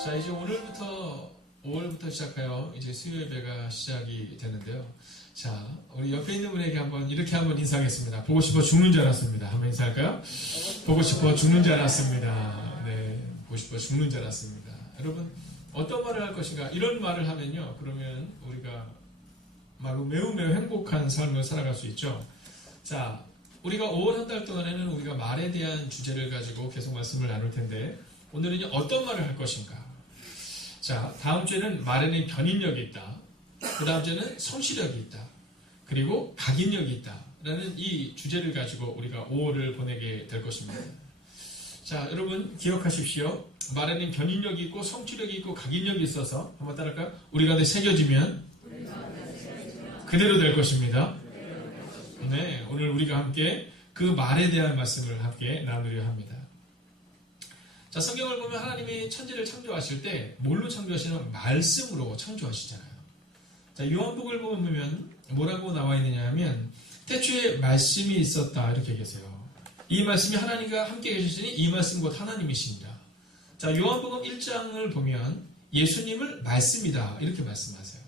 자, 이제 오늘부터 5월부터 시작하여 이제 수요 예배가 시작이 되는데요. 자, 우리 옆에 있는 분에게 이렇게 한번 인사하겠습니다. 보고 싶어 죽는 줄 알았습니다. 한번 인사할까요? 보고 싶어 죽는 줄 알았습니다. 네, 보고 싶어 죽는 줄 알았습니다. 여러분, 어떤 말을 할 것인가? 이런 말을 하면요, 그러면 우리가 매우 행복한 삶을 살아갈 수 있죠. 자, 우리가 5월 한 달 동안에는 우리가 말에 대한 주제를 가지고 계속 말씀을 나눌 텐데, 오늘은요, 어떤 말을 할 것인가? 자, 다음 주에는 말에는 견인력이 있다. 그 다음 주에는 성취력이 있다. 그리고 각인력이 있다. 라는 이 주제를 가지고 우리가 5월을 보내게 될 것입니다. 자, 여러분 기억하십시오. 말에는 견인력이 있고 성취력이 있고 각인력이 있어서 한번 따라할까요? 우리 가운데 새겨지면 그대로 될 것입니다. 네, 오늘 우리가 함께 그 말에 대한 말씀을 함께 나누려 합니다. 자, 성경을 보면 하나님이 천지를 창조하실 때 뭘로 창조하시냐면 말씀으로 창조하시잖아요. 자, 요한복음을 보면 뭐라고 나와 있느냐 하면 태초에 말씀이 있었다 이렇게 얘기하세요. 이 말씀이 하나님과 함께 계시니 이 말씀 곧 하나님이십니다. 자, 요한복음 1장을 보면 예수님을 말씀이다 이렇게 말씀하세요.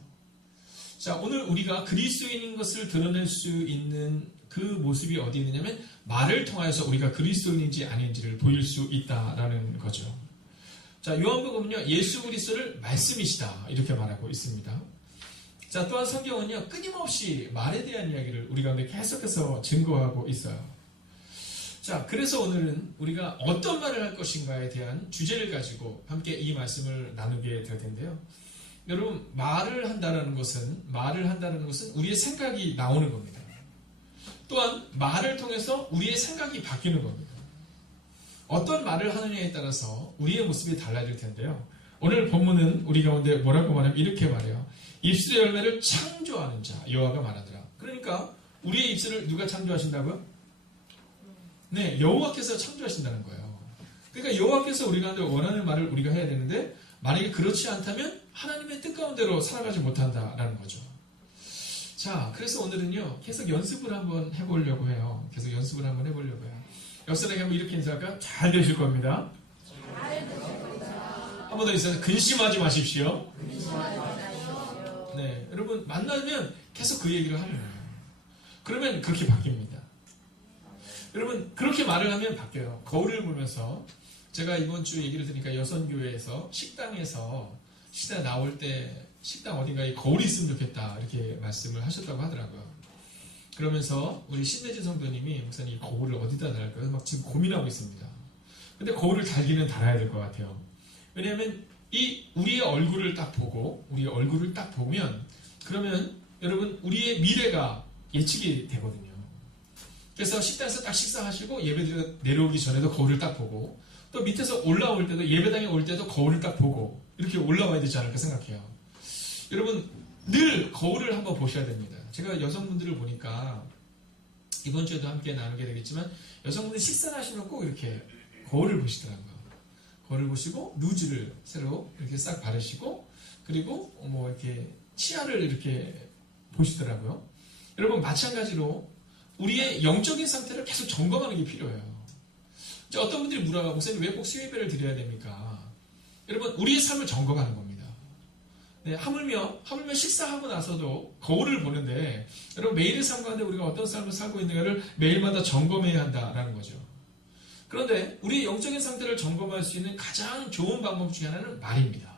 자, 오늘 우리가 그리스도인인 것을 드러낼 수 있는 그 모습이 어디 있느냐면 말을 통하여서 우리가 그리스도인인지 아닌지를 보일 수 있다라는 거죠. 자, 요한복음은요, 예수 그리스도를 말씀이시다 이렇게 말하고 있습니다. 자, 또한 성경은요, 끊임없이 말에 대한 이야기를 우리 가운데 계속해서 증거하고 있어요. 자, 그래서 오늘은 우리가 어떤 말을 할 것인가에 대한 주제를 가지고 함께 이 말씀을 나누게 될 텐데요. 여러분, 말을 한다는 것은 우리의 생각이 나오는 겁니다. 또한 말을 통해서 우리의 생각이 바뀌는 겁니다. 어떤 말을 하느냐에 따라서 우리의 모습이 달라질 텐데요. 오늘 본문은 우리 가운데 뭐라고 말하면 이렇게 말해요. 입술의 열매를 창조하는 자 여호와가 말하더라. 그러니까 우리의 입술을 누가 창조하신다고요? 네, 여호와께서 창조하신다는 거예요. 그러니까 여호와께서 우리 가운데 원하는 말을 우리가 해야 되는데 만약에 그렇지 않다면 하나님의 뜻 가운데로 살아가지 못한다라는 거죠. 자, 그래서 오늘은요, 계속 연습을 한번 해보려고 해요. 옆사람에게 한번 이렇게 인사할까요? 잘 되실 겁니다. 한 번 더 인사해서 근심하지 마십시오. 네, 여러분 만나면 계속 그 얘기를 하는 거예요. 그러면 그렇게 바뀝니다. 여러분 그렇게 말을 하면 바뀌어요. 거울을 보면서 제가 이번 주 얘기를 들으니까 여선교회에서 식당에서 식당 나올 때 식당 어딘가에 거울이 있으면 좋겠다 이렇게 말씀을 하셨다고 하더라고요. 그러면서 우리 신내진 성도님이 목사님 이 거울을 어디다 달을까요? 막 지금 고민하고 있습니다. 근데 거울을 달기는 달아야 될 것 같아요. 왜냐하면 우리의 얼굴을 딱 보면 그러면 여러분 우리의 미래가 예측이 되거든요. 그래서 식당에서 딱 식사하시고 예배 내려오기 전에도 거울을 딱 보고 또 밑에서 올라올 때도 예배당에 올 때도 거울을 딱 보고 이렇게 올라와야 되지 않을까 생각해요. 여러분 늘 거울을 한번 보셔야 됩니다. 제가 여성분들을 보니까 이번 주에도 함께 나누게 되겠지만 여성분들이 식사를 하시면 꼭 이렇게 거울을 보시더라고요. 거울을 보시고 루즈를 새로 이렇게 싹 바르시고 그리고 뭐 이렇게 치아를 이렇게 보시더라고요. 여러분 마찬가지로 우리의 영적인 상태를 계속 점검하는 게 필요해요. 이제 어떤 분들이 물어요. 목사님 왜 꼭 수요예배를 드려야 됩니까? 여러분 우리의 삶을 점검하는 겁니다. 네, 하물며 식사하고 나서도 거울을 보는데 여러분 매일의 삶 가운데 우리가 어떤 삶을 살고 있는가를 매일마다 점검해야 한다라는 거죠. 그런데 우리의 영적인 상태를 점검할 수 있는 가장 좋은 방법 중에 하나는 말입니다.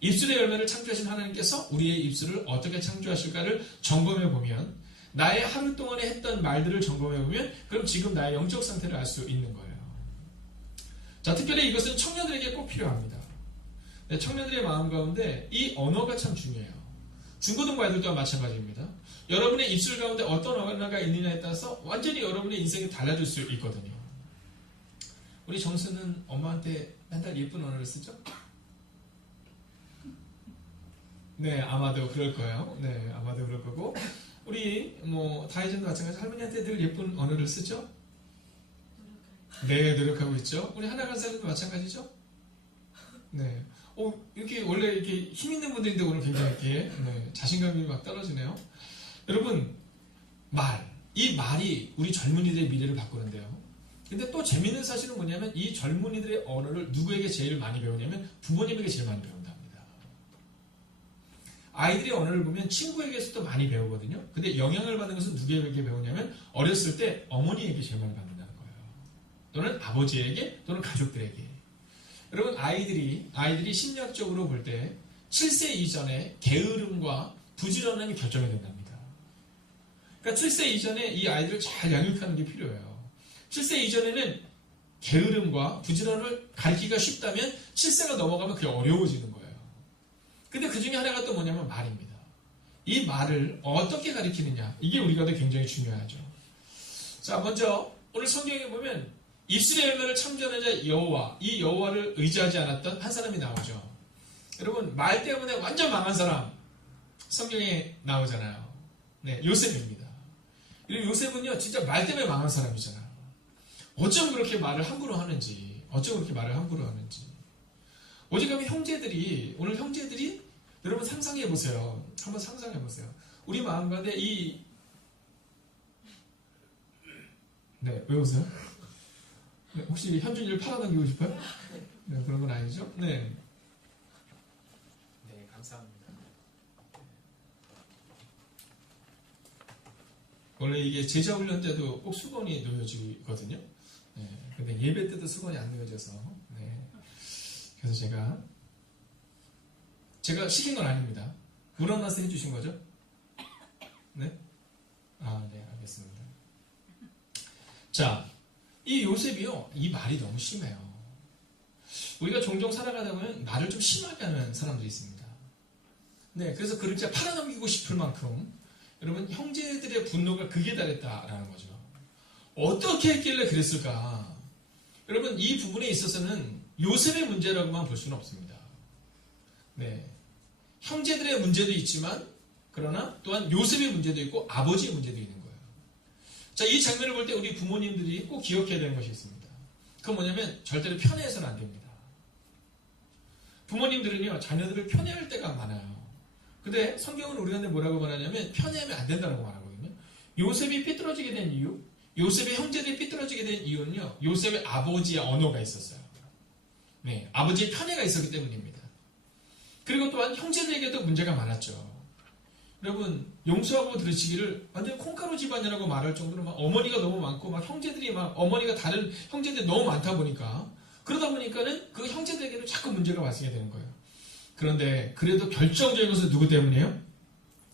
입술의 열매를 창조하신 하나님께서 우리의 입술을 어떻게 창조하실까를 점검해보면 나의 하루 동안에 했던 말들을 점검해보면 그럼 지금 나의 영적 상태를 알 수 있는 거예요. 자, 특별히 이것은 청년들에게 꼭 필요합니다. 네, 청년들의 마음 가운데 이 언어가 참 중요해요. 중고등부아이들도 마찬가지입니다. 여러분의 입술 가운데 어떤 언어가 있느냐에 따라서 완전히 여러분의 인생이 달라질 수 있거든요. 우리 정수는 엄마한테 맨날 예쁜 언어를 쓰죠? 네, 아마도 그럴 거예요. 네, 아마도 그럴 거고. 우리 다혜전도 마찬가지 할머니한테 늘 예쁜 언어를 쓰죠? 네, 노력하고 있죠. 우리 하나간사님도 마찬가지죠? 네. 이렇게 원래 이렇게 힘 있는 분들인데 오늘 굉장히 이렇게 자신감이 막 떨어지네요. 여러분 말 이 말이 우리 젊은이들의 미래를 바꾸는데요. 근데 또 재밌는 사실은 뭐냐면 이 젊은이들의 언어를 누구에게 제일 많이 배우냐면 부모님에게 제일 많이 배운답니다. 아이들의 언어를 보면 친구에게서도 많이 배우거든요. 근데 영향을 받는 것은 누구에게 배우냐면 어렸을 때 어머니에게 제일 많이 받는다는 거예요. 또는 아버지에게 또는 가족들에게. 여러분 아이들이 심리학적으로 볼 때 7세 이전에 게으름과 부지런함이 결정이 된답니다. 그러니까 7세 이전에 이 아이들을 잘 양육하는 게 필요해요. 7세 이전에는 게으름과 부지런을 가르치기가 쉽다면 7세가 넘어가면 그게 어려워지는 거예요. 근데 그 중에 하나가 또 뭐냐면 말입니다. 이 말을 어떻게 가르치느냐 이게 우리가 굉장히 중요하죠. 자, 먼저 오늘 성경에 보면 입술의 열매를 창조하는 자 여호와, 이 여호와를 의지하지 않았던 한 사람이 나오죠. 여러분 말 때문에 완전 망한 사람 성경에 나오잖아요. 네, 요셉입니다. 그리고 요셉은요 진짜 말 때문에 망한 사람이잖아요. 어쩜 그렇게 말을 함부로 하는지, 오직하면 오늘 형제들이 여러분 상상해 보세요. 한번 상상해 보세요. 우리 마음 가운데 네, 왜 웃어요? 네, 혹시 현준이를 팔아넘기고 싶어요? 네, 그런 건 아니죠? 네. 네, 감사합니다. 원래 이게 제자훈련 때도 꼭 수건이 놓여지거든요. 네, 근데 예배 때도 수건이 안 놓여져서. 네. 그래서 제가 시킨 건 아닙니다. 물어나서 해주신 거죠? 네? 아, 네, 알겠습니다. 자, 이 요셉이요, 이 말이 너무 심해요. 우리가 종종 살아가다 보면 말을 좀 심하게 하는 사람들이 있습니다. 네, 그래서 그를 진짜 팔아넘기고 싶을 만큼 여러분 형제들의 분노가 극에 달했다라는 거죠. 어떻게 했길래 그랬을까? 여러분 이 부분에 있어서는 요셉의 문제라고만 볼 수는 없습니다. 네, 형제들의 문제도 있지만 그러나 또한 요셉의 문제도 있고 아버지의 문제도 있는 거예요. 자, 이 장면을 볼 때 우리 부모님들이 꼭 기억해야 되는 것이 있습니다. 그건 뭐냐면 절대로 편애해서는 안 됩니다. 부모님들은요 자녀들을 편애할 때가 많아요. 근데 성경은 우리한테 뭐라고 말하냐면 편애하면 안 된다고 말하거든요. 요셉이 삐뚤어지게 된 이유, 요셉의 형제들이 삐뚤어지게 된 이유는요, 요셉의 아버지의 언어가 있었어요. 네, 아버지의 편애가 있었기 때문입니다. 그리고 또한 형제들에게도 문제가 많았죠. 여러분 용서하고 들으시기를 완전 콩가루 집안이라고 말할 정도로 막 어머니가 너무 많고 막 형제들이 막 어머니가 다른 형제들이 너무 많다 보니까 그러다 보니까는 그 형제들에게도 자꾸 문제가 발생이 되는 거예요. 그런데 그래도 결정적인 것은 누구 때문이에요?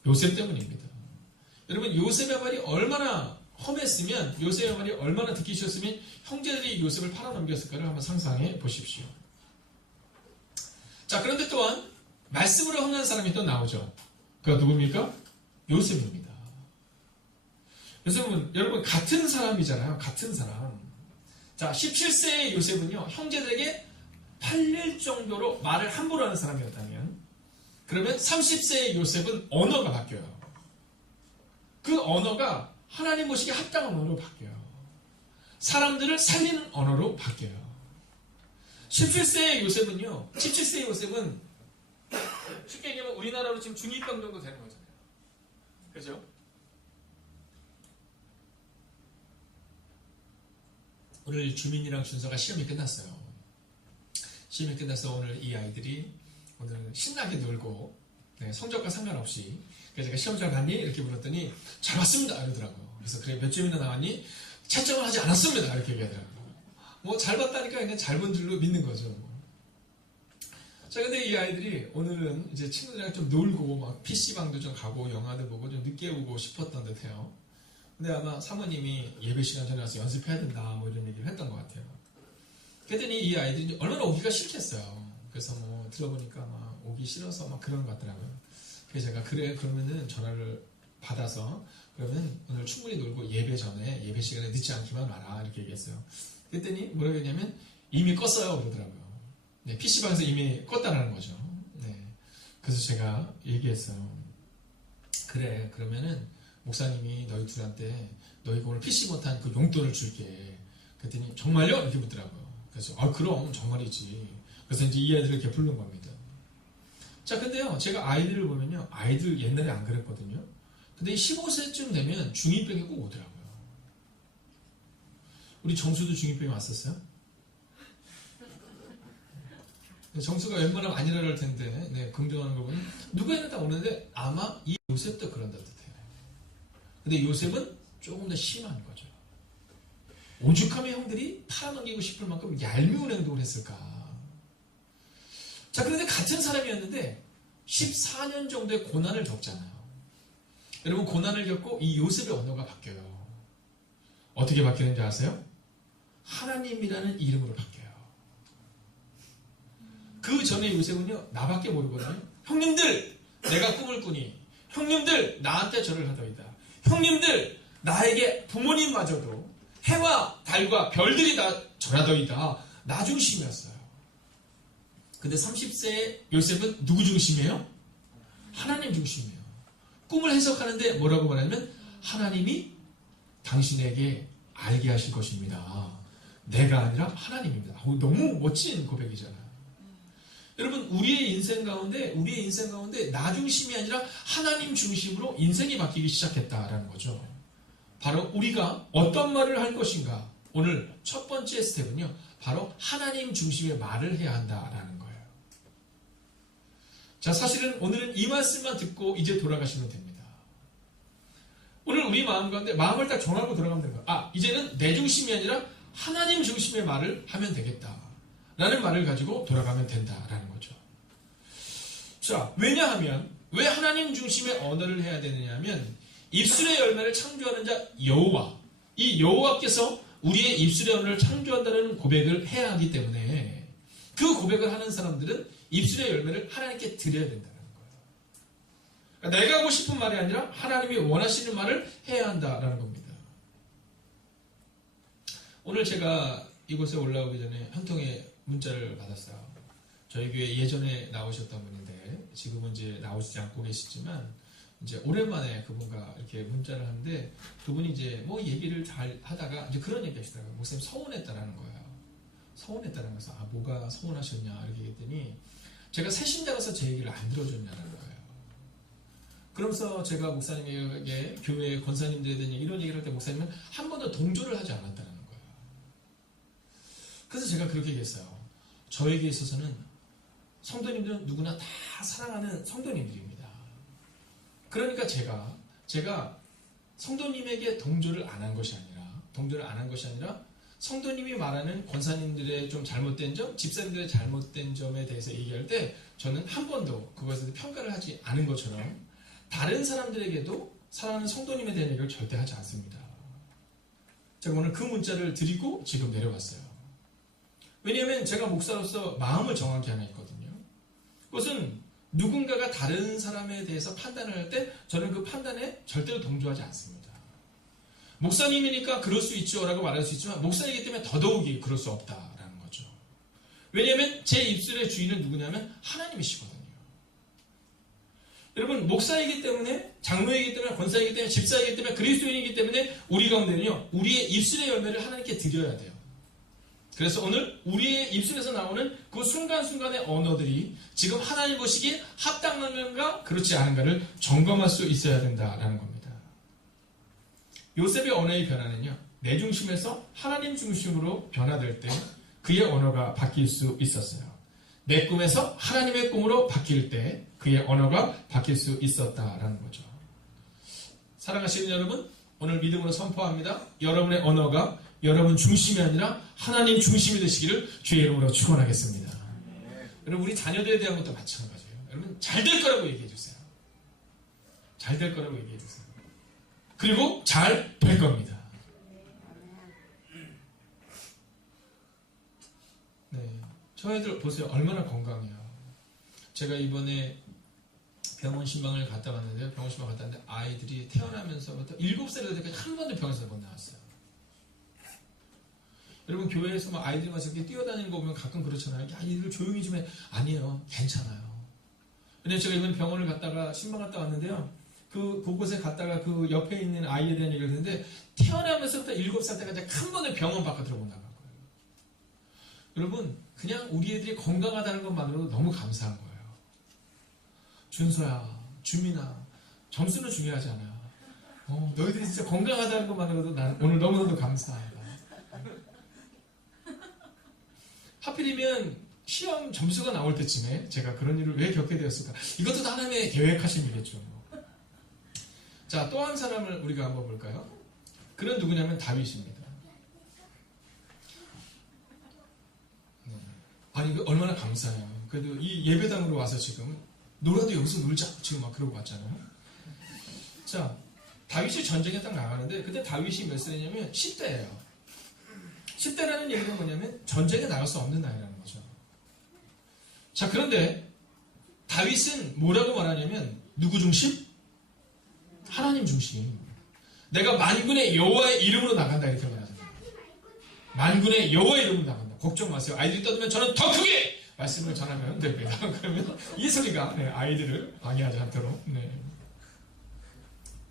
요셉 때문입니다. 여러분 요셉의 말이 얼마나 험했으면, 요셉의 말이 얼마나 듣기 싫었으면 형제들이 요셉을 팔아넘겼을까를 한번 상상해 보십시오. 자, 그런데 또한 말씀으로 흥한 사람이 또 나오죠. 그가 누굽니까? 요셉입니다. 요셉은 여러분 같은 사람이잖아요. 같은 사람. 자, 17세의 요셉은요 형제들에게 팔릴 정도로 말을 함부로 하는 사람이었다면, 그러면 30세의 요셉은 언어가 바뀌어요. 그 언어가 하나님 보시기에 합당한 언어로 바뀌어요. 사람들을 살리는 언어로 바뀌어요. 17세의 요셉은 쉽게 얘기하면 우리나라로 지금 중2병 정도 되는 거잖아요. 그죠? 오늘 주민이랑 준서가 시험이 끝났어요. 시험이 끝나서 오늘 이 아이들이 오늘 신나게 놀고, 네, 성적과 상관없이, 그래서 제가 시험 잘 봤니? 이렇게 물었더니 잘 봤습니다 이러더라고요. 그래서 그래 몇 점이나 나왔니? 채점을 하지 않았습니다 이렇게 얘기하더라고요. 뭐 잘 봤다니까 그냥 잘 본 줄로 믿는 거죠. 자, 근데 이 아이들이 오늘은 이제 친구들이랑 좀 놀고 막 PC방도 좀 가고 영화도 보고 좀 늦게 오고 싶었던 듯해요. 근데 아마 사모님이 예배 시간 전에 와서 연습해야 된다 뭐 이런 얘기를 했던 것 같아요. 그랬더니 이 아이들이 얼마나 오기가 싫겠어요. 그래서 뭐 들어보니까 막 오기 싫어서 막 그런 것 같더라고요. 그래서 제가 그래 그러면은 전화를 받아서 그러면 오늘 충분히 놀고 예배 전에 예배 시간에 늦지 않기만 와라 이렇게 얘기했어요. 그랬더니 뭐라고 했냐면 이미 껐어요 그러더라고요. 네, PC방에서 이미 껐다라는 거죠. 네, 그래서 제가 얘기했어요. 그래 그러면은 목사님이 너희 둘한테 너희가 오늘 PC 못한 그 용돈을 줄게. 그랬더니 정말요? 이렇게 묻더라고요. 그래서 그럼 정말이지. 그래서 이제 이 아이들을 이렇게 부른 겁니다. 자, 근데요 제가 아이들을 보면요 아이들 옛날에 안 그랬거든요. 근데 15세쯤 되면 중2병이 꼭 오더라고요. 우리 정수도 중2병이 왔었어요? 정수가 웬만하면 아니라 할 텐데, 네, 긍정하는 거 보면 누구에는 다 오는데 아마 이 요셉도 그런다 듯해요. 근데 요셉은 조금 더 심한 거죠. 오죽하면 형들이 팔아넘기고 싶을 만큼 얄미운 행동을 했을까. 자, 그런데 같은 사람이었는데 14년 정도의 고난을 겪잖아요. 여러분, 고난을 겪고 이 요셉의 언어가 바뀌어요. 어떻게 바뀌는지 아세요? 하나님이라는 이름으로 바뀌어요. 그 전에 요셉은요, 나밖에 모르거든요. 형님들, 내가 꿈을 꾸니. 형님들, 나한테 절을 하더이다. 형님들, 나에게 부모님마저도 해와 달과 별들이 다 절하더이다. 나 중심이었어요. 근데 30세의 요셉은 누구 중심이에요? 하나님 중심이에요. 꿈을 해석하는데 뭐라고 말하냐면, 하나님이 당신에게 알게 하실 것입니다. 내가 아니라 하나님입니다. 너무 멋진 고백이잖아요. 여러분, 우리의 인생 가운데 나 중심이 아니라 하나님 중심으로 인생이 바뀌기 시작했다라는 거죠. 바로 우리가 어떤 말을 할 것인가. 오늘 첫 번째 스텝은요, 바로 하나님 중심의 말을 해야 한다라는 거예요. 자, 사실은 오늘은 이 말씀만 듣고 이제 돌아가시면 됩니다. 오늘 우리 마음 가운데 마음을 딱 정하고 돌아가면 되는 거예요. 이제는 내 중심이 아니라 하나님 중심의 말을 하면 되겠다 라는 말을 가지고 돌아가면 된다라는 거죠. 자, 왜냐하면 왜 하나님 중심의 언어를 해야 되느냐 하면, 입술의 열매를 창조하는 자 여호와, 이 여호와께서 우리의 입술의 언어를 창조한다는 고백을 해야 하기 때문에, 그 고백을 하는 사람들은 입술의 열매를 하나님께 드려야 된다는 거예요. 그러니까 내가 하고 싶은 말이 아니라 하나님이 원하시는 말을 해야 한다라는 겁니다. 오늘 제가 이곳에 올라오기 전에 한 통의 문자를 받았어요. 저희 교회 예전에 나오셨던 분인데 지금은 이제 나오시지 않고 계시지만, 이제 오랜만에 그분과 이렇게 문자를 하는데, 그분이 이제 뭐 얘기를 잘 하다가 이제 그런 얘기 하시더라고요. 목사님 서운했다라는 거예요. 서운했다는 거에서 뭐가 서운하셨냐 이렇게 얘기했더니, 제가 새신자라서 제 얘기를 안 들어줬냐는 거예요. 그러면서 제가 목사님에게 교회 권사님들에 대한 이런 얘기를 할 때 목사님은 한 번도 동조를 하지 않았다는 거예요. 그래서 제가 그렇게 얘기했어요. 저에게 있어서는 성도님들은 누구나 다 사랑하는 성도님들입니다. 그러니까 제가 성도님에게 동조를 안 한 것이 아니라 성도님이 말하는 권사님들의 좀 잘못된 점, 집사님들의 잘못된 점에 대해서 얘기할 때 저는 한 번도 그것에 대해서 평가를 하지 않은 것처럼, 다른 사람들에게도 사랑하는 성도님에 대한 얘기를 절대 하지 않습니다. 제가 오늘 그 문자를 드리고 지금 내려왔어요. 왜냐하면 제가 목사로서 마음을 정하게 하나 있거든요. 그것은 누군가가 다른 사람에 대해서 판단을 할 때 저는 그 판단에 절대로 동조하지 않습니다. 목사님이니까 그럴 수 있죠 라고 말할 수 있지만, 목사이기 때문에 더더욱이 그럴 수 없다라는 거죠. 왜냐하면 제 입술의 주인은 누구냐면 하나님이시거든요. 여러분, 목사이기 때문에, 장로이기 때문에, 권사이기 때문에, 집사이기 때문에, 그리스도인이기 때문에 우리 가운데는요, 우리의 입술의 열매를 하나님께 드려야 돼요. 그래서 오늘 우리의 입술에서 나오는 그 순간순간의 언어들이 지금 하나님 보시기에 합당한가 그렇지 않은가를 점검할 수 있어야 된다라는 겁니다. 요셉의 언어의 변화는요, 내 중심에서 하나님 중심으로 변화될 때 그의 언어가 바뀔 수 있었어요. 내 꿈에서 하나님의 꿈으로 바뀔 때 그의 언어가 바뀔 수 있었다라는 거죠. 사랑하시는 여러분, 오늘 믿음으로 선포합니다. 여러분의 언어가 여러분 중심이 아니라 하나님 중심이 되시기를 주의 이름으로 축원하겠습니다. 여러분, 우리 자녀들에 대한 것도 마찬가지예요. 여러분, 잘 될 거라고 얘기해 주세요. 잘 될 거라고 얘기해 주세요. 그리고 잘 될 겁니다. 네, 저희들 보세요. 얼마나 건강해요. 제가 이번에 병원 신방을 갔다 왔는데요. 병원 신방 갔다 왔는데 아이들이 태어나면서부터 7살이 될 때까지 한 번도 병원에서 못 나왔어요. 여러분, 교회에서 막 아이들이 막 이렇게 뛰어다니는 거 보면 가끔 그렇잖아요. 야, 이들 조용히 좀 해. 아니에요. 괜찮아요. 왜냐면 제가 이번에 병원을 갔다가 신방 갔다 왔는데요. 그곳에 갔다가 그 옆에 있는 아이에 대한 얘기를 했는데, 태어나면서부터 7살 때까지 한 번도 병원 바깥으로 못 나간 거예요. 여러분, 그냥 우리 애들이 건강하다는 것만으로도 너무 감사한 거예요. 준서야, 주민아, 점수는 중요하지 않아요. 너희들이 진짜 건강하다는 것만으로도 나는 오늘 너무나도 감사하다. 하필이면 시험 점수가 나올 때쯤에 제가 그런 일을 왜 겪게 되었을까? 이것도 하나님의 계획하신 일이겠죠. 자, 또 한 사람을 우리가 한번 볼까요? 그는 누구냐면 다윗입니다. 아니, 얼마나 감사해요. 그래도 이 예배당으로 와서 지금 놀아도 여기서 놀자 지금 막 그러고 왔잖아요. 자, 다윗이 전쟁에 딱 나가는데 그때 다윗이 몇 살이냐면 10대예요. 10대라는 얘기는 뭐냐면 전쟁에 나갈 수 없는 나이라는 거죠. 자, 그런데 다윗은 뭐라고 말하냐면 누구 중심? 하나님 중심. 내가 만군의 여호와의 이름으로 나간다 이렇게 말하잖아요. 만군의 여호와의 이름으로 나간다. 걱정 마세요. 아이들이 떠들면 저는 더 크게 말씀을 전하면 됩니다. 그러면 이 소리가 아이들을 방해하지 않도록.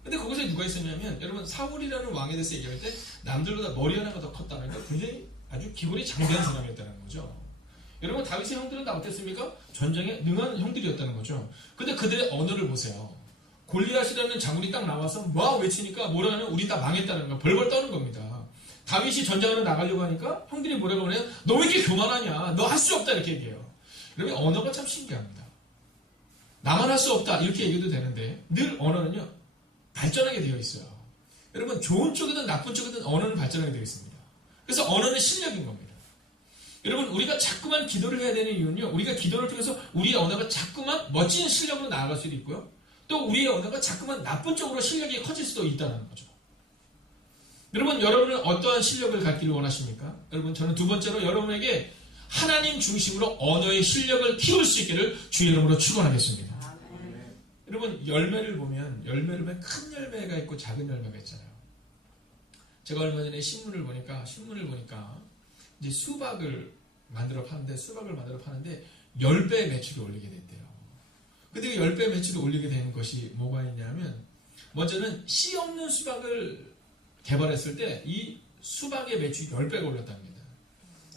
근데 거기서 누가 있었냐면 여러분 사울이라는 왕에 대해서 얘기할 때 남들보다 머리 하나가 더 컸다는 게 굉장히 아주 기본이 장대한 사람이었다는 거죠. 여러분 다윗의 형들은 다 어땠습니까? 전쟁에 능한 형들이었다는 거죠. 근데 그들의 언어를 보세요. 골리앗이라는 장군이 딱 나와서 뭐 외치니까 뭐라 하면 우리 다 망했다는 거 벌벌 떠는 겁니다. 다윗이 전쟁으로 나가려고 하니까 형들이 뭐라고 하냐면 너 왜 이렇게 교만하냐? 너 할 수 없다 이렇게 얘기해요. 여러분 언어가 참 신기합니다. 나만 할 수 없다 이렇게 얘기도 되는데 늘 언어는요 발전하게 되어 있어요. 여러분 좋은 쪽이든 나쁜 쪽이든 언어는 발전하게 되어 있습니다. 그래서 언어는 실력인 겁니다. 여러분 우리가 자꾸만 기도를 해야 되는 이유는요. 우리가 기도를 통해서 우리의 언어가 자꾸만 멋진 실력으로 나아갈 수도 있고요. 또 우리의 언어가 자꾸만 나쁜 쪽으로 실력이 커질 수도 있다는 거죠. 여러분 여러분은 어떠한 실력을 갖기를 원하십니까? 여러분 저는 두 번째로 여러분에게 하나님 중심으로 언어의 실력을 키울 수 있기를 주의 이름으로 축원하겠습니다. 여러분 열매를 보면 큰 열매가 있고 작은 열매가 있잖아요. 제가 얼마 전에 신문을 보니까 이제 수박을 만들어 파는데 10배 매출을 올리게 됐대요. 근데 그 10배 매출을 올리게 된 것이 뭐가 있냐면 먼저는 씨 없는 수박을 개발했을 때 이 수박의 매출이 10배가 올랐답니다.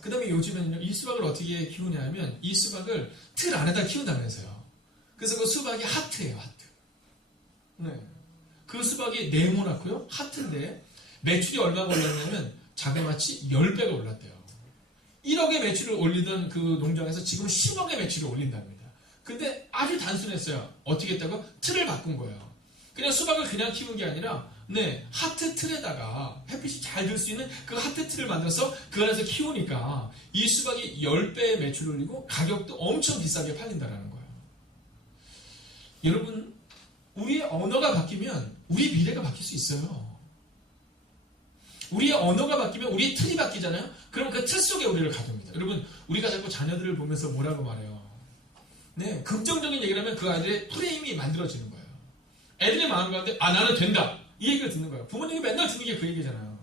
그 다음에 요즘에는요 이 수박을 어떻게 키우냐면 이 수박을 틀 안에다 키운다면서요. 그래서 그 수박이 하트예요. 하트. 그 수박이 네모나고요. 하트인데 매출이 얼마가 올랐냐면 자그마치 10배가 올랐대요. 1억의 매출을 올리던 그 농장에서 지금 10억의 매출을 올린답니다. 근데 아주 단순했어요. 어떻게 했다고? 틀을 바꾼 거예요. 그냥 수박을 그냥 키운 게 아니라 하트 틀에다가 햇빛이 잘 들 수 있는 그 하트 틀을 만들어서 그 안에서 키우니까 이 수박이 10배의 매출을 올리고 가격도 엄청 비싸게 팔린다는 거예요. 여러분 우리의 언어가 바뀌면 우리 미래가 바뀔 수 있어요. 우리의 언어가 바뀌면 우리의 틀이 바뀌잖아요. 그럼 그 틀 속에 우리를 가둡니다. 여러분 우리가 자꾸 자녀들을 보면서 뭐라고 말해요. 긍정적인 얘기를 하면 그 아이들의 프레임이 만들어지는 거예요. 애들의 마음 가운데 나는 된다 이 얘기를 듣는 거예요. 부모님이 맨날 듣는 게 그 얘기잖아요.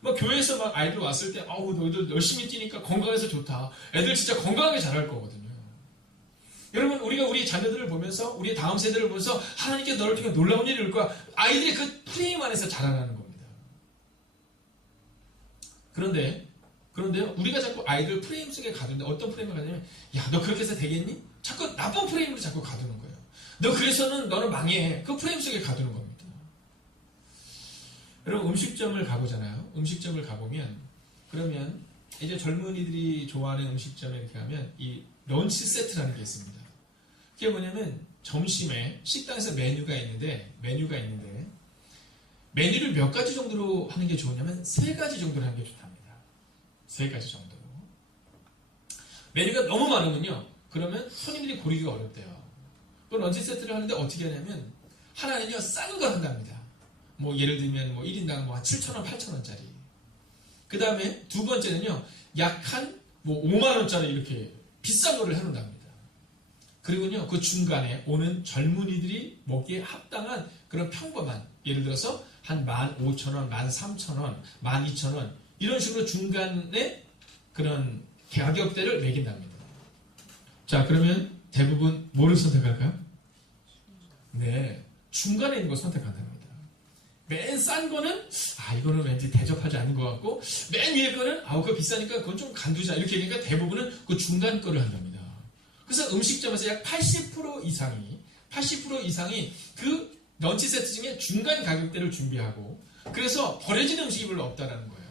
막 교회에서 막 아이들 왔을 때 너희들 열심히 뛰니까 건강해서 좋다. 애들 진짜 건강하게 자랄 거거든요. 여러분 우리가 우리 자녀들을 보면서 우리 다음 세대를 보면서 하나님께 너를 통해 놀라운 일이 올 거야. 아이들이 그 프레임 안에서 자라나는 겁니다. 그런데요 우리가 자꾸 아이들 프레임 속에 가두는데 어떤 프레임을 가냐면 야 너 그렇게 해서 되겠니? 자꾸 나쁜 프레임으로 자꾸 가두는 거예요. 너 그래서는 너는 망해. 그 프레임 속에 가두는 겁니다. 여러분 음식점을 가보잖아요. 음식점을 가보면 그러면 이제 젊은이들이 좋아하는 음식점에 이렇게 가면 이 런치 세트라는 게 있습니다. 그게 뭐냐면 점심에 식당에서 메뉴가 있는데 메뉴를 몇 가지 정도로 하는 게 좋으냐면 3가지 정도로 하는 게 좋답니다. 3가지 정도로. 메뉴가 너무 많으면요. 그러면 손님들이 고르기가 어렵대요. 그 런치 세트를 하는데 어떻게 하냐면 하나는요 싼 거 한답니다. 뭐 예를 들면 뭐 1인당 뭐 7,000원, 8,000원짜리. 그 다음에 두 번째는요 약 한 뭐 5만원짜리 이렇게 비싼 거를 해놓는답니다. 그리고요 그 중간에 오는 젊은이들이 먹기에 합당한 그런 평범한 예를 들어서 한 15,000원, 13,000원, 12,000원 이런 식으로 중간에 그런 가격대를 매긴답니다. 자 그러면 대부분 뭐를 선택할까요? 중간에 있는 거 선택한답니다. 맨 싼 거는 이거는 왠지 대접하지 않는 것 같고 맨 위에 거는 그거 비싸니까 그건 좀 간두자 이렇게 얘기하니까 대부분은 그 중간 거를 한답니다. 그래서 음식점에서 약 80% 이상이 그 런치 세트 중에 중간 가격대를 준비하고 그래서 버려지는 음식이 별로 없다라는 거예요.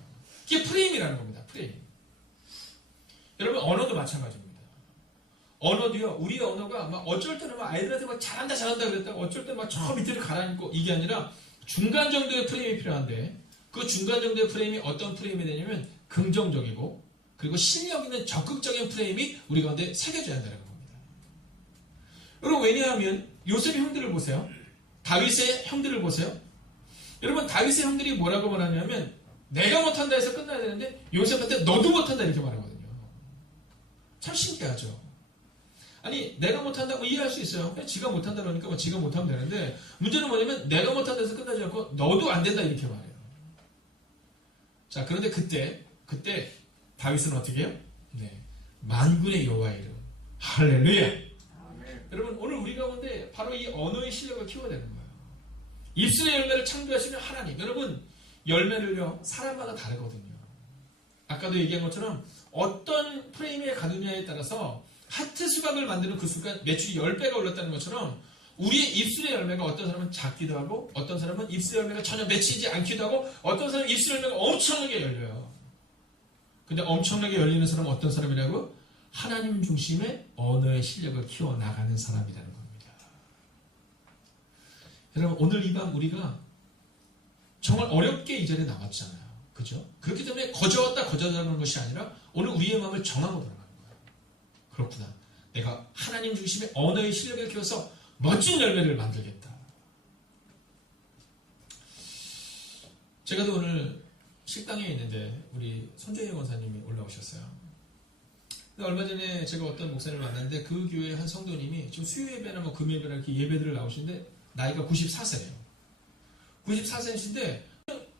그게 프레임이라는 겁니다. 프레임. 여러분 언어도 마찬가지입니다. 언어도요. 우리의 언어가 막 어쩔 때는 막 아이들한테 막 잘한다 그랬다가 어쩔 때는 막 저 밑에를 가라앉고 이게 아니라 중간 정도의 프레임이 필요한데 그 중간 정도의 프레임이 어떤 프레임이 되냐면 긍정적이고 그리고 실력 있는 적극적인 프레임이 우리 가운데 새겨져야 한다는 겁니다. 여러분 왜냐하면 요셉의 형들을 보세요. 다윗의 형들을 보세요. 여러분 다윗의 형들이 뭐라고 말하냐면 내가 못한다 해서 끝나야 되는데 요셉한테 너도 못한다 이렇게 말하거든요. 참 신기하죠. 아니 내가 못한다고 이해할 수 있어요. 그냥 지가 못한다 그러니까 뭐 지가 못하면 되는데 문제는 뭐냐면 내가 못한다 해서 끝나지 않고 너도 안 된다 이렇게 말해요. 자 그런데 그때 다윗은 어떻게 해요? 네, 만군의 여호와의 이름 할렐루야. 아멘. 여러분 오늘 우리 가운데 바로 이 언어의 실력을 키워야 되는 거예요. 입술의 열매를 창조하시는 하나님. 여러분 열매를요 사람마다 다르거든요. 아까도 얘기한 것처럼 어떤 프레임에 가느냐에 따라서 하트 수박을 만드는 그 순간 매출이 10배가 올랐다는 것처럼 우리의 입술의 열매가 어떤 사람은 작기도 하고 어떤 사람은 입술의 열매가 전혀 맺히지 않기도 하고 어떤 사람은 입술의 열매가 엄청나게 열려요. 근데 엄청나게 열리는 사람은 어떤 사람이라고? 하나님 중심의 언어의 실력을 키워나가는 사람이라는 겁니다. 여러분 오늘 이 밤 우리가 정말 어렵게 이 자리에 나왔잖아요. 그죠? 그렇기 때문에 거저왔다는 것이 아니라 오늘 우리의 마음을 정하고 들어가는 거예요. 그렇구나. 내가 하나님 중심의 언어의 실력을 키워서 멋진 열매를 만들겠다. 제가 또 오늘 식당에 있는데 우리 손재희 원사님이 올라오셨어요. 근데 얼마 전에 제가 어떤 목사님을 만났는데 그 교회 한 성도님이 지금 수요 예배나 뭐 금요 예배나 이렇게 예배들을 나오시는데 나이가 94세예요. 94세이신데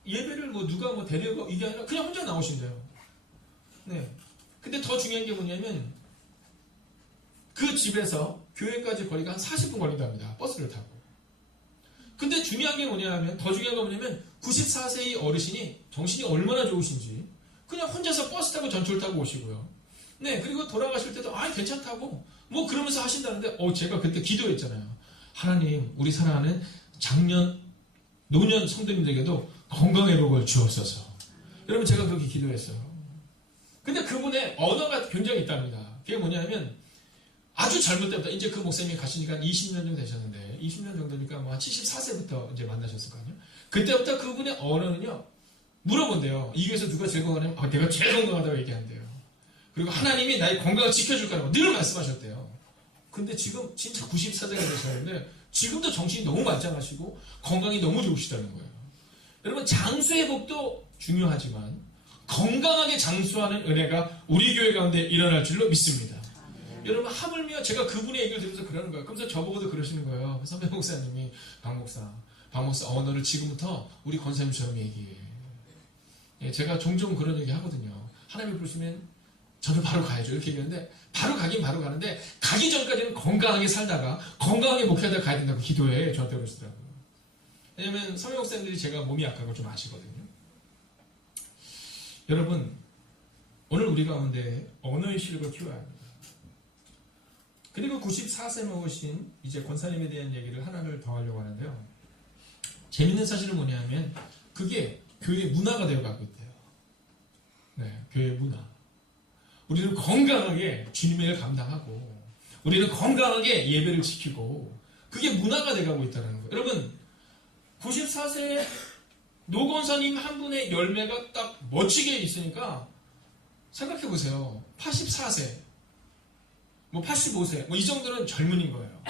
예배를 뭐 누가 뭐 데려가고 이게 아니라 그냥 혼자 나오신대요. 네. 근데 더 중요한 게 뭐냐면 그 집에서 교회까지 거리가 한 40분 걸린답니다. 버스를 타고. 근데 중요한 게 뭐냐면 더 중요한 게 뭐냐면 94세의 어르신이 정신이 얼마나 좋으신지 그냥 혼자서 버스 타고 전철 타고 오시고요. 네. 그리고 돌아가실 때도 괜찮다고 뭐 그러면서 하신다는데 제가 그때 기도했잖아요. 하나님 우리 사랑하는 노년 성도님들에게도 건강의 복을 주옵소서. 여러분 제가 그렇게 기도했어요. 근데 그분의 언어가 굉장히 있답니다. 그게 뭐냐면 아주 젊을 때부터 이제 그 목사님이 가시니까 20년 정도 되셨는데 20년 정도니까 뭐 74세부터 이제 만나셨을 거 아니에요. 그때부터 그분의 언어는요 물어본대요. 이 교회에서 누가 제일 건강하냐면 내가 제일 건강하다고 얘기한대요. 그리고 하나님이 나의 건강을 지켜줄 거라고 늘 말씀하셨대요. 근데 지금 진짜 94세가 되셨는데 지금도 정신이 너무 말짱하시고 건강이 너무 좋으시다는 거예요. 여러분 장수의 복도 중요하지만 건강하게 장수하는 은혜가 우리 교회 가운데 일어날 줄로 믿습니다. 여러분 하물며 제가 그분의 얘기를 들으면서 그러는 거예요. 그러면서 저보고도 그러시는 거예요. 선배 목사님이 박 목사 언어를 지금부터 우리 권사님처럼 얘기해. 예, 제가 종종 그런 얘기 하거든요. 하나님이 부르시면 저는 바로 가야죠. 이렇게 얘기하는데 바로 가긴 바로 가는데 가기 전까지는 건강하게 살다가 건강하게 목회하다가 가야 된다고 기도해. 저한테 그러시더라고요. 왜냐면 선배 목사님들이 제가 몸이 약한 걸 좀 아시거든요. 여러분 오늘 우리 가운데 언어의 실력을 키워야 합니다. 그리고 94세 먹으신 이제 권사님에 대한 얘기를 하나를 더 하려고 하는데요. 재밌는 사실은 뭐냐면 그게 교회 문화가 되어가고 있대요. 네, 교회 문화. 우리는 건강하게 주님의 일을 감당하고 우리는 건강하게 예배를 지키고 그게 문화가 돼가고 있다는 거예요. 여러분 94세 노권사님 한 분의 열매가 딱 멋지게 있으니까 생각해 보세요. 84세 뭐 85세 뭐 이 정도는 젊은인 거예요.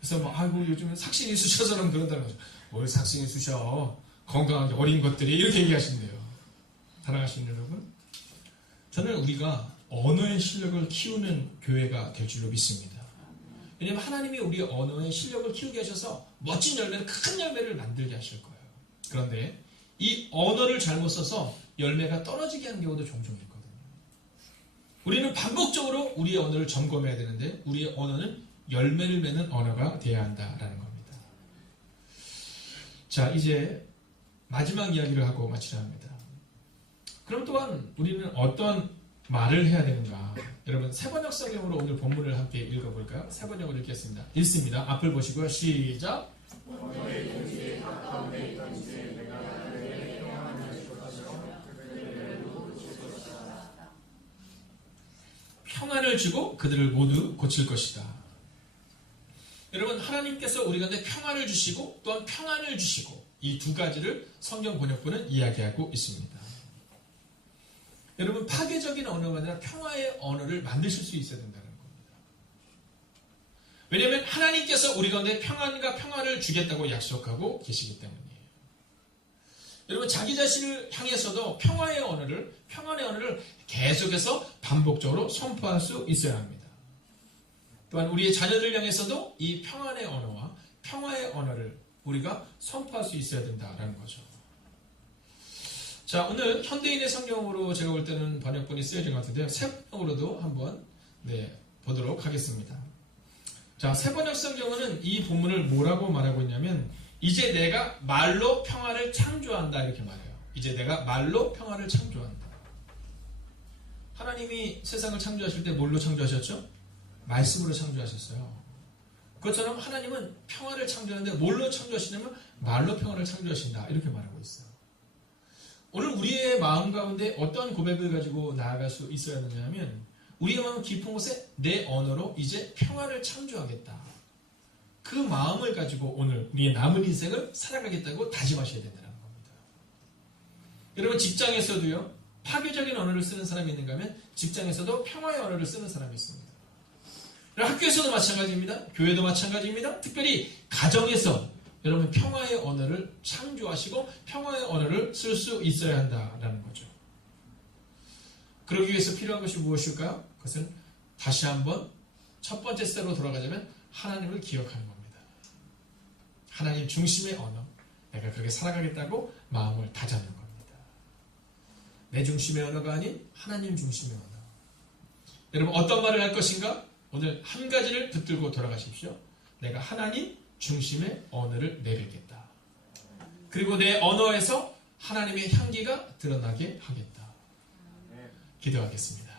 그래서 뭐 아이고 요즘은 삭신이 쑤셔서는 그런다는 거죠. 뭘 삭신이 쑤셔 건강하게 어린 것들이 이렇게 얘기하신대요. 사랑하시는 여러분 저는 우리가 언어의 실력을 키우는 교회가 될 줄로 믿습니다. 왜냐하면 하나님이 우리 언어의 실력을 키우게 하셔서 멋진 열매를 큰 열매를 만들게 하실 거예요. 그런데 이 언어를 잘못 써서 열매가 떨어지게 하는 경우도 종종 있거든요. 우리는 반복적으로 우리의 언어를 점검해야 되는데 우리의 언어는 열매를 맺는 언어가 되어야 한다라는 겁니다. 자 이제 마지막 이야기를 하고 마치려 합니다. 그럼 또한 우리는 어떤 말을 해야 되는가? 여러분 세번역 성경으로 오늘 본문을 함께 읽어볼까요? 세번역을 읽겠습니다. 읽습니다. 앞을 보시고요. 시작. 평안을 주고 그들을 모두 고칠 것이다. 여러분, 하나님께서 우리 가운데 평안을 주시고 또한 평안을 주시고 이 두 가지를 성경 번역본은 이야기하고 있습니다. 여러분, 파괴적인 언어가 아니라 평화의 언어를 만드실 수 있어야 된다는 겁니다. 왜냐하면 하나님께서 우리 가운데 평안과 평화를 주겠다고 약속하고 계시기 때문이에요. 여러분, 자기 자신을 향해서도 평화의 언어를, 평안의 언어를 계속해서 반복적으로 선포할 수 있어야 합니다. 또한 우리의 자녀들 향해서도 이 평안의 언어와 평화의 언어를 우리가 선포할 수 있어야 된다는 거죠. 자, 오늘 현대인의 성경으로 제가 볼 때는 번역본이 쓰여진 것 같은데요. 새 번역으로도 한번 보도록 하겠습니다. 자, 새 번역 성경은 이 본문을 뭐라고 말하고 있냐면 이제 내가 말로 평화를 창조한다 이렇게 말해요. 이제 내가 말로 평화를 창조한다. 하나님이 세상을 창조하실 때 뭘로 창조하셨죠? 말씀으로 창조하셨어요. 그것처럼 하나님은 평화를 창조하는데 뭘로 창조하시냐면 말로 평화를 창조하신다 이렇게 말하고 있어요. 오늘 우리의 마음 가운데 어떤 고백을 가지고 나아갈 수 있어야 하느냐면 우리의 마음 깊은 곳에 내 언어로 이제 평화를 창조하겠다. 그 마음을 가지고 오늘 우리의 남은 인생을 살아가겠다고 다짐하셔야 된다는 겁니다. 여러분, 직장에서도요, 파괴적인 언어를 쓰는 사람이 있는가 하면 직장에서도 평화의 언어를 쓰는 사람이 있습니다. 학교에서도 마찬가지입니다. 교회도 마찬가지입니다. 특별히 가정에서 여러분 평화의 언어를 창조하시고 평화의 언어를 쓸 수 있어야 한다는 거죠. 그러기 위해서 필요한 것이 무엇일까요? 그것은 다시 한번 첫 번째 스텝으로 돌아가자면 하나님을 기억하는 겁니다. 하나님 중심의 언어, 내가 그렇게 살아가겠다고 마음을 다잡는 겁니다. 내 중심의 언어가 아닌 하나님 중심의 언어. 여러분, 어떤 말을 할 것인가? 오늘 한 가지를 붙들고 돌아가십시오. 내가 하나님 중심의 언어를 내뱉겠다. 그리고 내 언어에서 하나님의 향기가 드러나게 하겠다. 기도하겠습니다.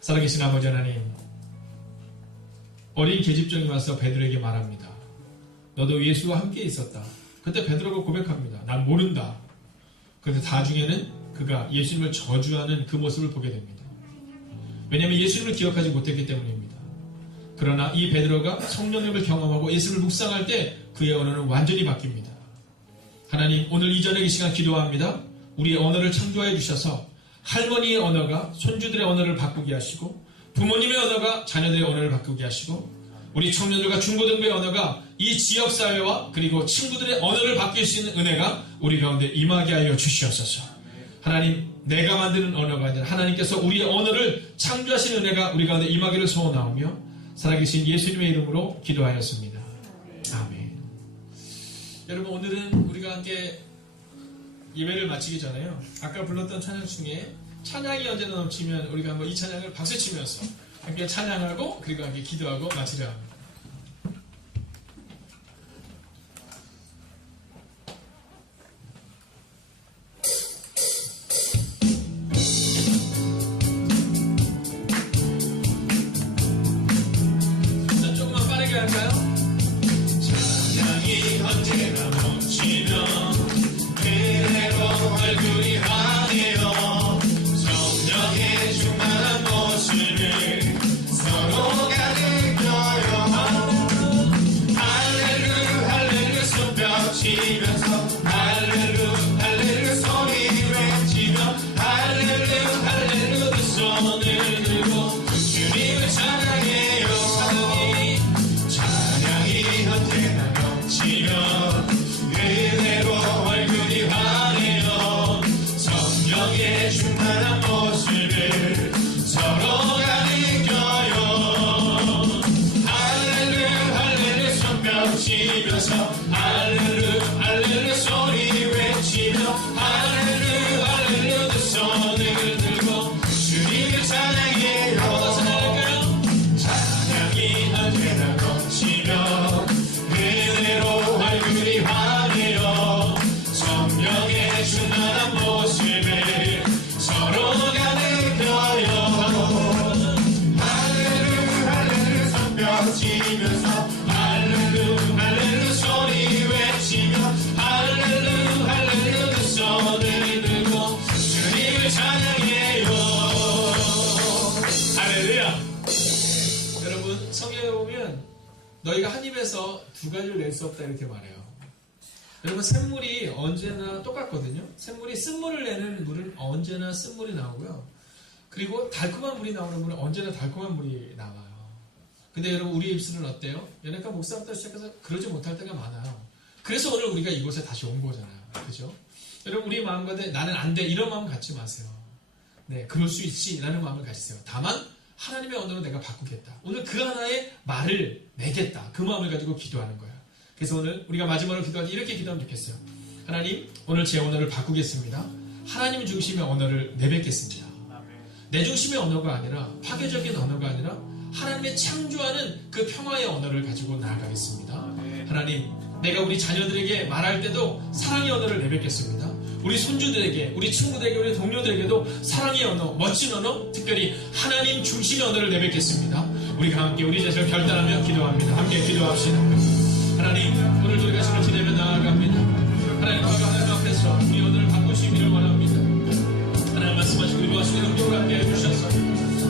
살아계신 아버지 하나님, 어린 계집종이 와서 베드로에게 말합니다. 너도 예수와 함께 있었다. 그때 베드로가 고백합니다. 난 모른다. 그런데 나중에는 그가 예수님을 저주하는 그 모습을 보게 됩니다. 왜냐하면 예수님을 기억하지 못했기 때문입니다. 그러나 이 베드로가 성령님을 경험하고 예수를 묵상할 때 그의 언어는 완전히 바뀝니다. 하나님, 오늘 이 저녁 이 시간 기도합니다. 우리의 언어를 창조해 주셔서 할머니의 언어가 손주들의 언어를 바꾸게 하시고 부모님의 언어가 자녀들의 언어를 바꾸게 하시고 우리 청년들과 중고등부의 언어가 이 지역사회와 그리고 친구들의 언어를 바뀔 수 있는 은혜가 우리 가운데 임하게 하여 주시옵소서. 하나님, 내가 만드는 언어가 아니라 하나님께서 우리의 언어를 창조하신 은혜가 우리 가운데 임하기를 소원하오며 살아계신 예수님의 이름으로 기도하였습니다. 아멘. 여러분, 오늘은 우리가 함께 예배를 마치기 전에요, 아까 불렀던 찬양 중에 찬양이 언제나 넘치면 우리가 한번 이 찬양을 박수치면서 함께 찬양하고 그리고 함께 기도하고 마치려 합니다. 자, 조금만 빠르게 할까요? 찬양이 언제나 넘치면 그대로 얼굴이 환해요. 성령의 충만한 모습을 서로가 느껴요. 할렐루 할렐루 손뼉치면서 할렐루 할렐루 소리 외치며 할렐루 할렐루 두 손을 들고 주님을 찬양해요. 찬양이 언제나 넘치면 그대로 얼굴이 환해요. 성령의 충만한 모습을 서로가 느껴요. 할렐루 할렐루 손뼉치면서 할렐루 할렐루 소리 외치며 할렐루 할렐루 두 손을 들고 주님을 찬양해요. 찬양이 언제나 넘치며 그대로 얼굴이 환해요. 성령의 충만한 모습을 서로가 느껴요. 할렐루 할렐루 손뼉치면서 할렐루 할렐루 소리 외치며 할렐루 할렐루 두 손을 들고 주님을 찬양해요. 너희가 한 입에서 두 가지를 낼 수 없다 이렇게 말해요. 여러분 샘물이 언제나 똑같거든요. 샘물이 쓴물을 내는 물은 언제나 쓴물이 나오고요. 그리고 달콤한 물이 나오는 물은 언제나 달콤한 물이 나와요. 근데 여러분 우리 입술은 어때요? 연약한 목사부터 시작해서 그러지 못할 때가 많아요. 그래서 오늘 우리가 이곳에 다시 온 거잖아요. 그죠? 여러분 우리 마음 가운데 나는 안 돼 이런 마음 갖지 마세요. 네, 그럴 수 있지 라는 마음을 가지세요. 다만 하나님의 언어로 내가 바꾸겠다. 오늘 그 하나의 말을 내겠다. 그 마음을 가지고 기도하는 거예요. 그래서 오늘 우리가 마지막으로 기도할 때 이렇게 기도하면 좋겠어요. 하나님, 오늘 제 언어를 바꾸겠습니다. 하나님 중심의 언어를 내뱉겠습니다. 내 중심의 언어가 아니라 파괴적인 언어가 아니라 하나님의 창조하는 그 평화의 언어를 가지고 나아가겠습니다. 하나님, 내가 우리 자녀들에게 말할 때도 사랑의 언어를 내뱉겠습니다. 우리 손주들에게, 우리 친구들에게, 우리 동료들에게도 사랑의 언어, 멋진 언어, 특별히 하나님 중심의 언어를 내뱉겠습니다. 우리가 함께 우리 자신을 결단하며 기도합니다. 함께 기도합시다. 하나님, 오늘 우리가 지금 지내며 나아갑니다. 하나님, 우리가 하나님 앞에서 우리 언어를 바꾸시기를 원합니다. 하나님 말씀하시고 위로하시고 능력을 함께 해주셔서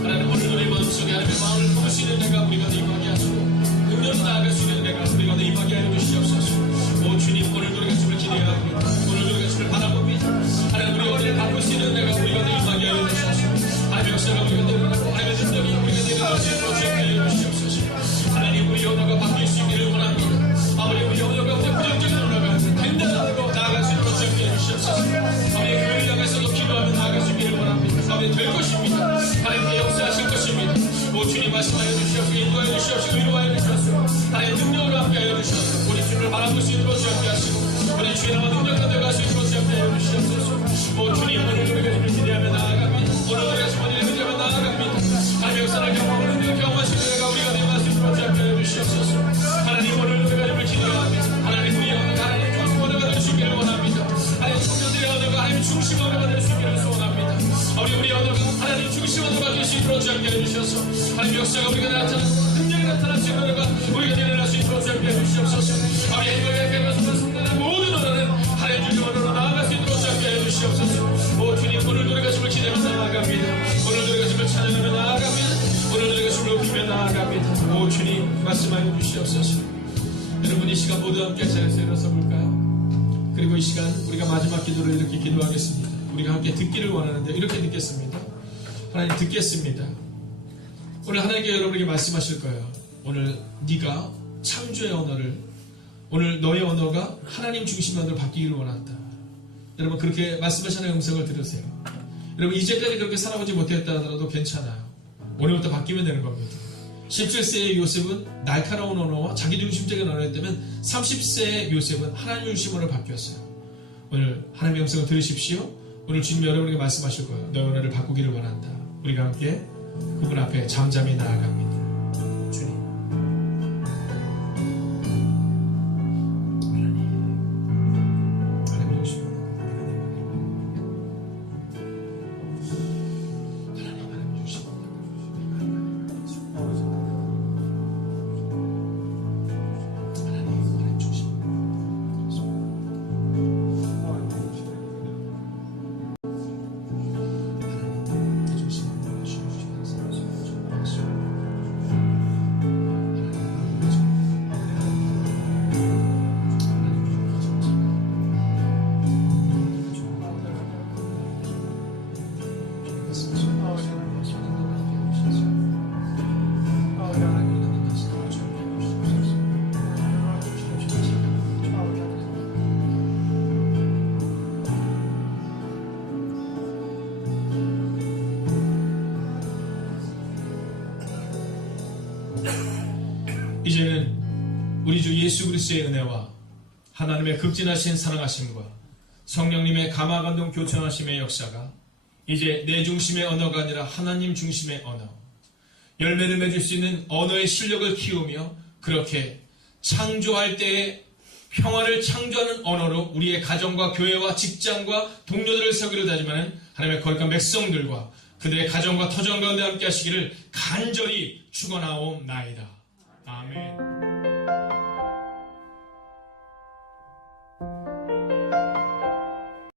하나님 오늘 우리 마음속에 하나님의 마음을 품으시는 내가 우리가 임하게 하시고 능력으로 나아갈 수 있는 내가 우리가 임하게 하여 주시옵소서. 오 주님, 오늘 우리가 주를 기대합니다. 오늘 우리가 주를 바라봅니다. 하나님 우리 언어를 바꾸시는 내가 우리가 임하게 하여 주시옵소서. 하나님 역사가 우리가 내려가고 하나님의 능력이 우리가 내려갈 수 있도록 하여 주시옵소서. 하나님 우리 언어가 바뀔 수 있기를 원합니다. 아버지 우리 언어가 부정적인 언어가 된다고 나아갈 수 있도록 하여 주시옵소서. 아버지 교회를 향해서도 기도하며 나아갈 수 있기를 원합니다. 아버지 될 것입니다. 하나님께 역사하실 것입니다. 오 주님 말씀하여 주시옵소서. 인도하여 주시옵소서. 위로하여 주시옵소서. 하나님의 능력으로 함께하여 주시옵소서. 우리 주를 바라볼 수 있도록 함께 하시고 우리 주의 나라 능력과 되어갈 수 있도록 함께하여 주시옵소서. 오 주님 오늘 우리가 주를 기대하며 나아갑니다. 오늘 우리가 주님을 기대하며 나아갑니다. 하나님의 역사를 경험하는 능력 경험하시는 내가 우리가 되어갈 수 있도록 함께하여 주시옵소서. 하나님 오늘 우리가 주를 기대합니다. 하나님 우리의 언어가 하나님 중심 언어가 될 수 있기를 원합니다. 하나님 청년들의 언어가 하나님 중심 언어가 될 수 있기를 소원합니다. 우리 언어가 하나님 중심 언어가 될 수 있도록 함께해 주셔서 하나님 역사가 우리가 나타나는 능력이 나타날 수 있는 언어가 우리가 일어날 수 있도록 함께해 주시옵소서. 우리 행복의 깨어서 성단한 모든 언어는 하나님 주님 언어로 나아갈 수 있도록 함께해 주시옵소서. 오 주님 오늘 우리가 주를 기대하며 나아갑니다. 오늘 우리가 주를 찬양하며 나아갑니다. 오늘 우리가 주를 높이며 나아갑니다. 오 주님 말씀하여 주시옵소서. 여러분 이 시간 모두 함께 자리에서 일어서 볼까요? 그리고 이 시간 우리가 마지막 기도를 이렇게 기도하겠습니다. 우리가 함께 듣기를 원하는데 이렇게 듣겠습니다. 하나님 듣겠습니다. 오늘 하나님께 여러분에게 말씀하실 거예요. 오늘 네가 창조의 언어를 오늘 너의 언어가 하나님 중심의 언어로 바뀌기를 원한다. 여러분 그렇게 말씀하시는 음성을 들으세요. 여러분 이제까지 그렇게 살아보지 못했다 하더라도 괜찮아요. 오늘부터 바뀌면 되는 겁니다. 17세의 요셉은 날카로운 언어와 자기중심적인 언어였다면 30세의 요셉은 하나님 중심으로 바뀌었어요. 오늘 하나님의 음성을 들으십시오. 오늘 주님 여러분에게 말씀하실 거예요. 너의 언어를 바꾸기를 원한다. 우리가 함께 그분 앞에 잠잠히 나아갑니다. 주님 하나님 중심으로 하나님 중심으로 이제는 우리 주 예수 그리스도의 은혜와 하나님의 극진하신 사랑하심과 성령님의 감화감동 교통하심의 역사가 이제 내 중심의 언어가 아니라 하나님 중심의 언어, 열매를 맺을 수 있는 언어의 실력을 키우며 그렇게 창조할 때의 평화를 창조하는 언어로 우리의 가정과 교회와 직장과 동료들을 세우기를 다짐하는 하나님의 거룩한 백성들과 그들의 가정과 터전 가운데 함께 하시기를 간절히 축원하옵나이다. 아멘.